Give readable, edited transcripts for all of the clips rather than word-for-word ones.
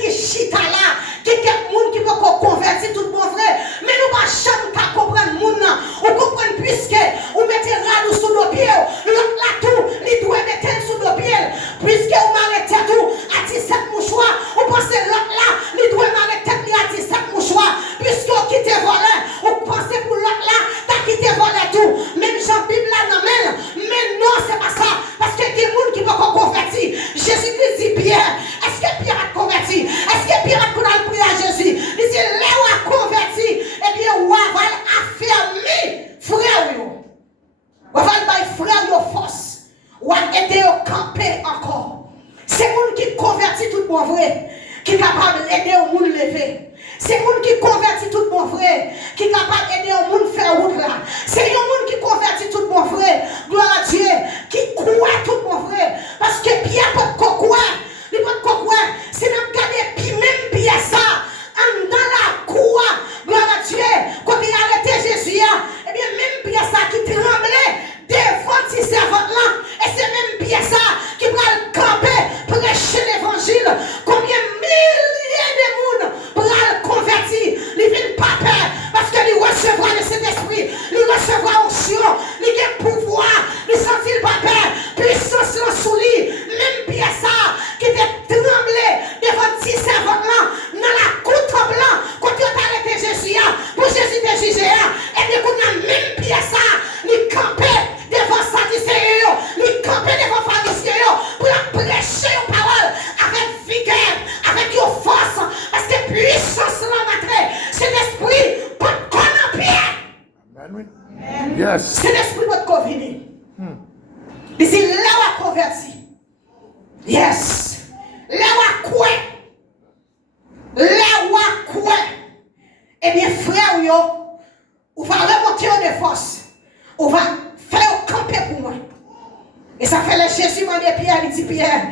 qui chita là, qui est monde qui peut convertir tout bon vrai, mais nous pas jamais qu'à comprendre monde là, ou comprendre puisque ou mettez radou sous nos pieds, l'autre là tout, il doit mettre sous nos pieds, puisque vous m'arrêtez tout, à 17 mouchoirs, ou pensez l'autre là, il doit m'arrêter à 17 mouchoirs, puisque vous quittez voler, ou pensez pour l'autre là, t'as quitté voler tout, même Jean Bible là non mais non c'est pas ça, parce que il y a des gens qui vont convertir. Jésus-Christ dit Pierre, est-ce que Pierre a converti? Est-ce que Pierre a prié à Jésus? Il dit, là où a converti, eh bien, où va affermir frère. Où va le frère de force. Où va aider à camper encore. C'est monde qui convertit tout bon vrai, qui est capable d'aider au monde lever. C'est monde qui convertit tout bon vrai, qui est capable d'aider au monde faire route là. C'est un monde qui convertit tout bon vrai, gloire à Dieu, qui croit tout bon vrai. Parce que Pierre peut croire, il peut croire. Si nous regardons, puis même Pierre ça, dans la cour, gloire à Dieu, quand il a arrêté Jésus, eh bien même Pierre ça qui tremblait devant ces servantes là, et c'est même Pierre ça qui va le camper, prêcher l'évangile. Combien milliers de monde pour le convertir, il vient pas peur, parce qu'il recevra le Saint-Esprit, il recevra onction, il a pouvoir, il sentit pas peur, puissance là sous lui, même Pierre ça qui était tremblé devant 10 servantes là, dans la coupe blanc, quand tu as arrêté Jésus, pour Jésus te juger, et bien qu'on a même Pierre ça, il campait devant Sadducéens, il campait devant Pharisiens, pour prêcher aux paroles avec vigueur, avec une force, parce que puissance là matin, c'est l'esprit pour qu'on en pierre. Yes. C'est l'esprit pour qu'on vienne. C'est là où on converti. Yes. Là où on quoi? Là où on quoi? Eh bien, frère, on va remonter en force. On va faire camper pour moi. Et ça fait le Jésus m'a dit Pierre, il dit Pierre,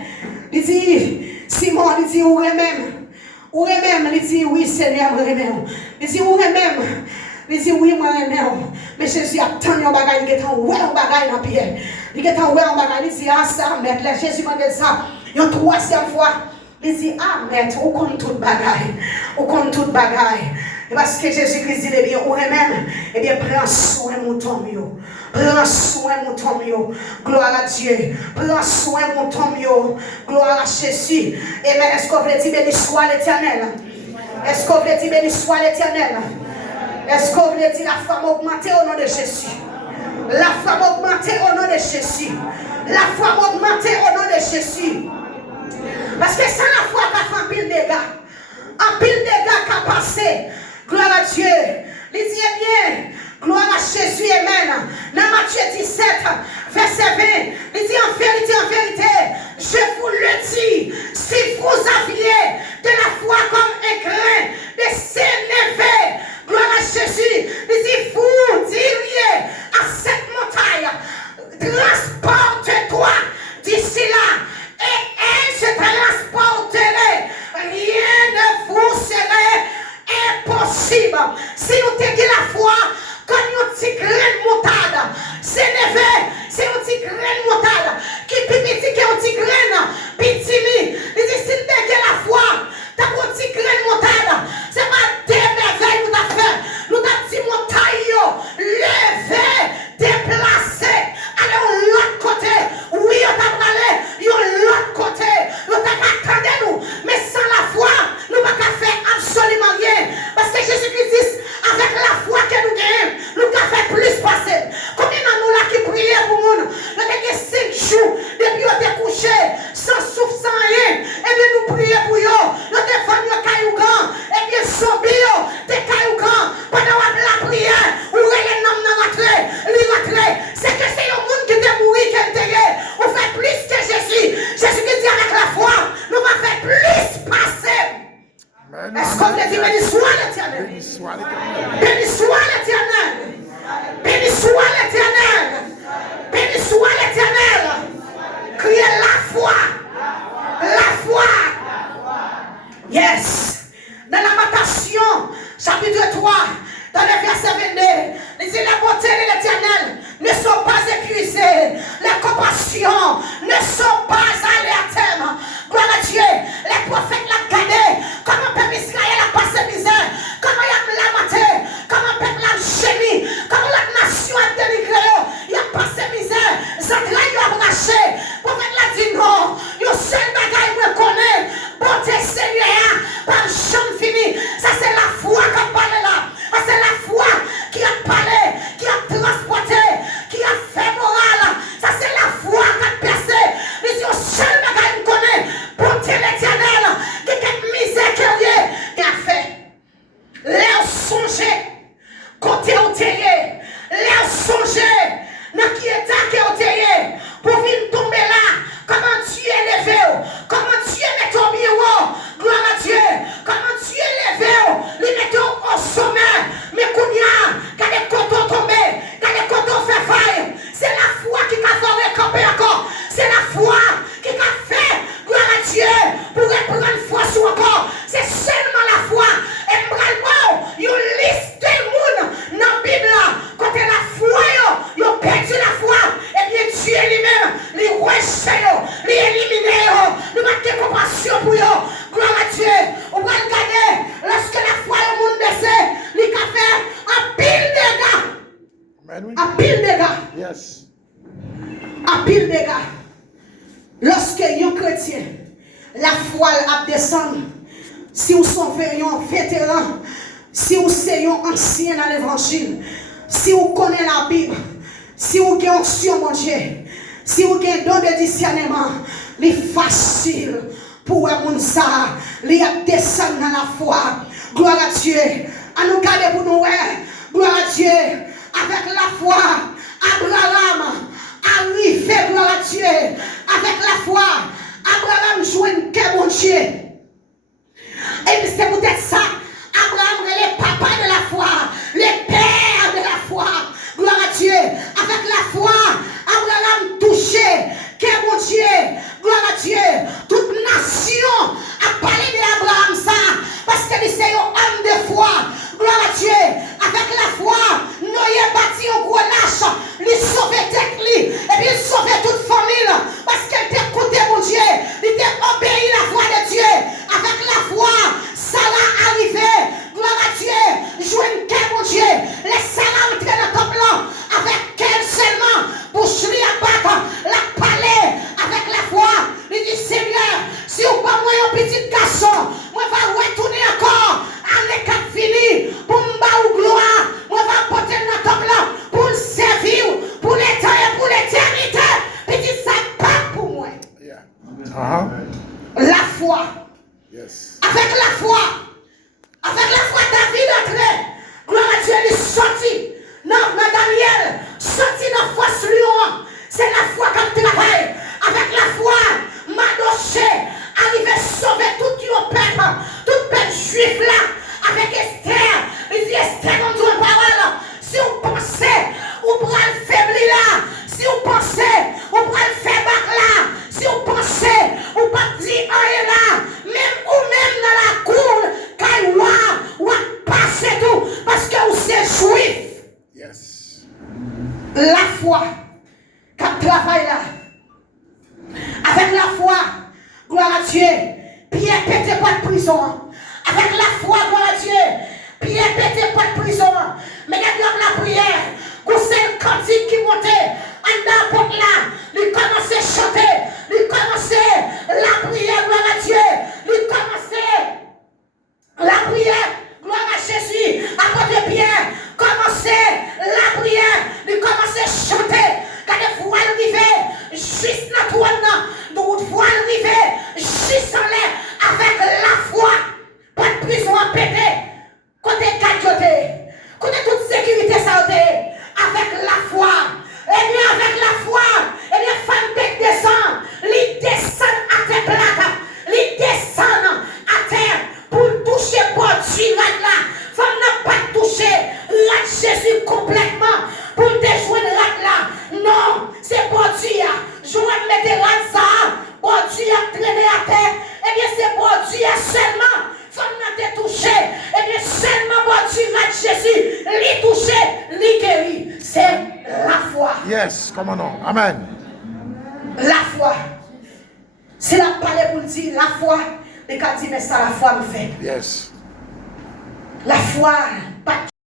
il dit Simon, il dit où est même? Où est même? Il dit oui Seigneur, où est même? Il dit où est même? Il dit oui moi est même. Mais Jésus a tant de bagages, il est en ouais en bagages dans Pierre. Il est en ouais en bagages, il dit ah ça maître, là Jésus m'a dit ça. Une troisième fois, il dit ah maître, on compte toute bagaille. On compte toute bagaille. Parce que Jésus-Christ dit, eh bien, ou même, eh bien, prends soin de mon ton mieux. Prends soin de mon ton mieux. Gloire à Dieu. Prends soin de mon ton mieux. Gloire à Jésus. Et mais est-ce qu'on veut dire béni soit l'Éternel? Est-ce qu'on veut dire béni soit l'Éternel? Est-ce qu'on veut dire la femme augmentée au nom de Jésus? La femme augmentée au nom de Jésus. La femme augmentée au nom de Jésus. Parce que c'est la foi qui a fait un pile de dégâts. Un pile de dégâts qui a passé. Gloire à Dieu. Il dit bien, gloire à Jésus, amen. Dans Matthieu 17, verset 20, il dit en vérité, je vous le dis, si vous aviez de la foi comme un grain de sénévé, gloire à Jésus, il dit vous diriez à cette montagne, transporte-toi d'ici là, et elle se transporterait, rien ne vous serait impossible. Si vous avez la foi, quand vous avez une graine moutarde, c'est levé, c'est une petite graine moutarde qui peut dire que une petite graine, petit, il dit si vous avez la foi, tu as une petite graine moutarde, c'est pas des merveilles que nous avons fait. Nous avons dit montagne, levé, déplacé, allez de l'autre côté. Oui, on t'a parlé, de l'autre côté. Nous t'avons attendu nous, mais sans la foi, nous ne pouvons pas faire absolument rien. Parce que Jésus-Christ dit, avec la foi que nous gagnons, nous pouvons faire plus passer. Combien de nous là qui prions pour nous? Nous avons 5 jours depuis qu'on est couché, sans souffle, sans rien. Et bien nous prions pour eux. Nous avons venus à Caillougan. Et bien son bio, des Caillougan. Pendant la prière, où les noms n'ont rentré, c'est que c'est le monde qui est mort, qui est enterré. On fait plus que Jésus. Jésus qui dit avec la foi, nous allons faire plus passer. Est-ce qu'on veut dire béni soit l'Éternel? Béni soit l'Éternel. Béni soit l'Éternel. Béni soit l'Éternel. Béni soit l'Éternel. Criez la foi. La foi. Yes. Dans la Lamentation, chapitre 3, dans le verset 22, il dit la bonté de l'Éternel ne sont pas épuisées. Les compassions ne sont pas allées à terme. Gloire à Dieu. Les prophètes la regardez comment le peuple Israël a passé misère, comment il a lamenté, comment le peuple a gémi, comment la nation a dénigré, il a passé misère, Zadra il a braché, le prophète l'a dit non, il y a seul bagaille que je connais, bonté Seigneur, par jamais fini, ça c'est la foi qui a parlé là, c'est la foi qui a parlé, qui a transporté, qui a fait morale, ça c'est la foi qui a percé, mais il y a seul bagaille que je connais, bonté l'éternel, qui a misère qui a fait. L'air songé, côté au terre, l'air songé, dans qui état qui est au terre, pour venir tomber là, comment Dieu est levé, comment Dieu met au bureau, gloire à Dieu, comment Dieu est levé, lui met au sommet, mais qu'on y a, quand les coteaux tombés, quand les coteaux fait faille, c'est la foi qui a fait camper encore, c'est la foi qui a fait, gloire à Dieu, pour reprendre force encore, c'est seulement la foi, et bravo, you liste de monde dans la Bible, quand la foi, you perdu la foi, et bien Dieu lui-même, lui rejeté, lui éliminé, lui mettre compassion pour eux, gloire à Dieu, on va regarder, lorsque la foi au monde baissé, lui a fait un pile de gars, un pile de gars, Yes. un pile de gars, lorsque un chrétien, la foi a descendu, si vous sont un vétéran, si vous êtes un ancien dans l'évangile, si vous connaissez la Bible, si vous avez onction, mon Dieu, si vous avez don de discernement, c'est facile pour un ça, les descendre dans la foi. Gloire à Dieu. À nous garder pour nous, gloire à Dieu. Avec la foi, Abraham arrive, gloire à Dieu. Avec la foi, Abraham joue une quai, mon Dieu. Et puis c'est peut-être ça, Abraham est le papa de la foi, le père de la foi. Gloire à Dieu. Avec la foi, Abraham touché. Que mon Dieu, gloire à Dieu. Toute nation a parlé d'Abraham ça. Parce que c'est un homme de foi. Gloire à Dieu. Avec la foi, Noé bâti un gros lâche. Il sauvait tête lui. Et puis il sauvait toute famille. Parce qu'elle t'écoutait mon Dieu. Il t'a obéi la voix de Dieu. Avec la foi, Sarah arrivait. Gloire à Dieu. Jouer une mon Dieu. Les Sarah entraient dans le temple avec quel seulement pour lui abattre la palais avec la foi. Il dit Seigneur, si vous pas moi un petit garçon, moi va retourner encore à l'écart fini pour me battre gloire. Moi va porter dans le temple pour le servir pour l'état et pour l'éternité. Petit ça pas pour moi. Yeah. La foi. Yes. Avec la foi. Avec la foi, David entré. Gloire à Dieu, il est sorti. Non, Daniel, sorti dans la foi sur lui. C'est la foi qui travaille. Avec la foi, Madoché arrive à sauver tout le peuple juif là. Avec Esther, il dit Esther, comme une parole. Si vous pensez, vous pourrez le faiblir là. Si vous pensez, vous pourrez le faire back là. Si vous pensez, vous pas dire rien là. Même ou même dans la cour, quand vous passez tout. Parce que vous êtes juif. Yes. La foi, qui travaille là. Avec la foi, gloire à Dieu, Pierre pétait pas de prison. Avec la foi, gloire à Dieu, Pierre pétait pas de prison. Mais dans la prière, quand c'est le cantique qui montait, en dans la porte là, il commençait à chanter, il commençait la prière, gloire à Dieu, il commençait la prière, gloire à Jésus, apôtre Pierre, commençait la prière, il commençait à chanter. Quand les voix arrivaient, juste dans toi, donc voix arrivaient, juste en l'air, avec la foi, pas de prison à péter, côté gadgeté, côté toute sécurité santé, avec la foi. Et bien avec la foi, et bien femme tête descend, les descendent à tes plaques, les descendent à terre pour toucher pour Dieu là. Femme n'a pas touché la Jésus complètement pour déjouer là. Non, c'est pour Dieu. Je vais mettre là ça, pour Dieu a traîné à terre. Et bien c'est pour Dieu seulement. Femme n'a pas touché. Et bien seulement pour Dieu va Jésus. Lui touché, lui guéri. C'est la foi. Yes, come on. Amen. La foi. C'est la parole pour dire la foi. Et quand dit, mais ça la foi me fait. Yes. La foi, pas